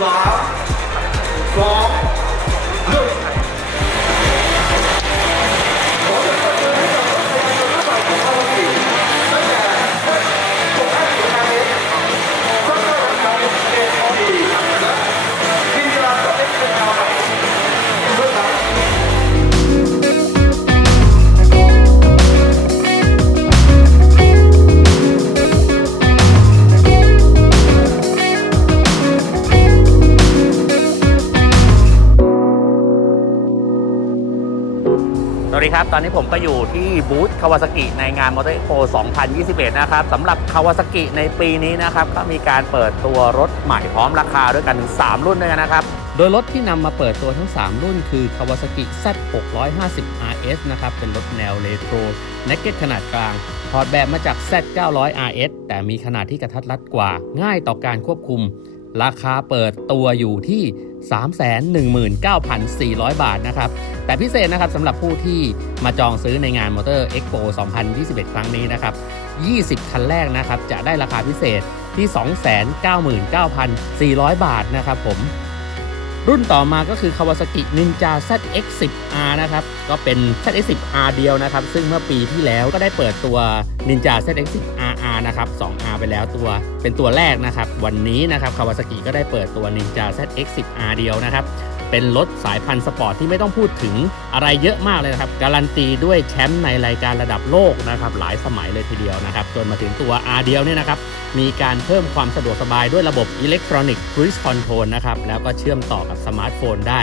ส สวัสดีครับ ตอนนี้ผมก็อยู่ที่บูธคาวาซากิในงานมอเตอร์โป2021 นะครับสำหรับคาวาซากิในปีนี้นะครับ ก็มีการเปิดตัวรถใหม่พร้อมราคาด้วยกันถึง 3 รุ่นด้วยกันนะครับ โดยรถที่นำมาเปิดตัวทั้ง 3 รุ่นคือ Kawasaki Z650 RS นะครับ เป็นรถแนวเรโทร Naked ขนาดกลางถอดแบบมาจาก Z900 RS แต่มีขนาดที่กระทัดรัดกว่า ง่ายต่อการควบคุม ราคาเปิดตัวอยู่ที่ 319,400 บาทนะครับ แต่พิเศษนะครับสำหรับผู้ที่มาจองซื้อในงาน Motor Expo 2021 ครั้งนี้นะครับ 20 คันแรกนะครับ จะได้ราคาพิเศษที่ 299,400 บาทนะครับผม รุ่นต่อมาก็คือ Kawasaki Ninja ZX10R นะครับ ก็เป็น ZX10R เดียวนะครับ ซึ่งเมื่อปีที่แล้วก็ได้เปิดตัว Ninja ZX10RR นะครับ 2R ไปแล้วตัวเป็นตัวแรกนะครับ วันนี้นะครับ Kawasaki ก็ได้เปิดตัว Ninja ZX10R เดียวนะครับ เป็นรถสายพันธุ์สปอร์ตที่ไม่ต้องพูดถึงอะไรเยอะมากเลยนะครับ การันตีด้วยแชมป์ในรายการระดับโลกนะครับ หลายสมัยเลยทีเดียวนะครับ จนมาถึงตัว R เดียวเนี่ยนะครับ มีการเพิ่มความสะดวกสบายด้วยระบบอิเล็กทรอนิกส์ Cruise Control นะครับ แล้วก็เชื่อมต่อกับสมาร์ทโฟนได้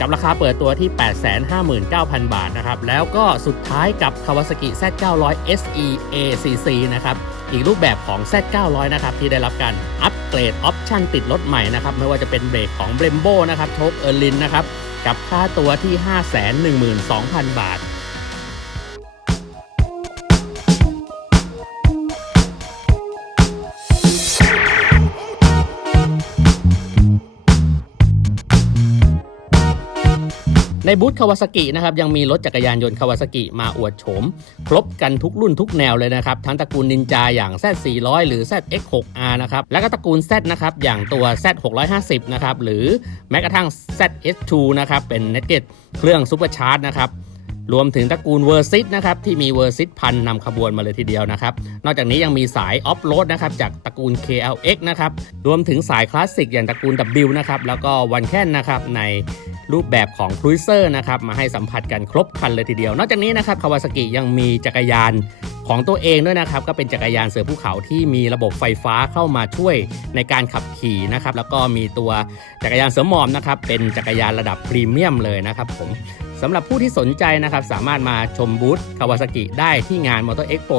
กับราคาเปิดตัวที่ 859,000 บาทนะครับ แล้วก็สุดท้ายกับ Kawasaki Z900 SE ACC นะครับ อีกรูปแบบของ Z900 นะครับที่ได้รับการอัปเกรดออปชั่นติดรถใหม่นะครับไม่ว่าจะเป็นเบรกของ Brembo นะครับโชคเออร์ลินนะครับกับค่าตัวที่ 512,000 บาท ในบูธคาวาซากินะครับยังมีรถจักรยานยนต์คาวาซากิมาอวดโฉม ครบกันทุกรุ่นทุกแนวเลยนะครับ ทั้งตระกูลนินจาอย่าง Z400 หรือ ZX6R นะครับ และก็ตระกูล Z นะครับ อย่างตัว Z650 นะครับ หรือแม้กระทั่ง ZS2 นะครับ เป็น Naked เครื่องซูเปอร์ชาร์จนะครับ รวมถึงตระกูลเวอร์ซิตนะครับที่มีเวอร์ซิตพันนำขบวนมาเลยทีเดียวนะครับ นอกจากนี้ยังมีสายออฟโรดนะครับจากตระกูล KLX นะครับรวมถึงสายคลาสสิกอย่างตระกูล W นะครับแล้วก็วันแค่นนะครับในรูปแบบของครูเซอร์นะครับมาให้สัมผัสกันครบคันเลยทีเดียว นอกจากนี้นะครับคาวาซากิยังมีจักรยานของตัวเองด้วยนะครับก็เป็นจักรยานเสือภูเขาที่มีระบบไฟฟ้าเข้ามาช่วยในการขับขี่นะครับแล้วก็มีตัวจักรยานเสือหมอบนะครับเป็นจักรยานระดับพรีเมียมเลยนะครับผม สำหรับผู้ที่สนใจนะครับสามารถมาชมบูธคาวาซากิได้ที่งาน Motor Expo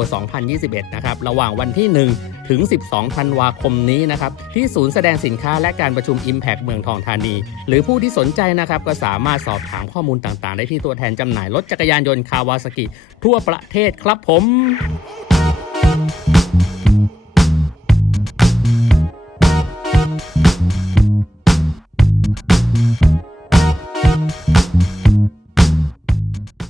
2021 นะครับ ระหว่างวันที่ 1 ถึง 12 ธันวาคมนี้นะครับ ที่ศูนย์แสดงสินค้าและการประชุม Impact เมืองทองธานี หรือผู้ที่สนใจนะครับ ก็สามารถสอบถามข้อมูลต่างๆ ได้ที่ตัวแทนจำหน่ายรถจักรยานยนต์คาวาซากิทั่วประเทศครับผม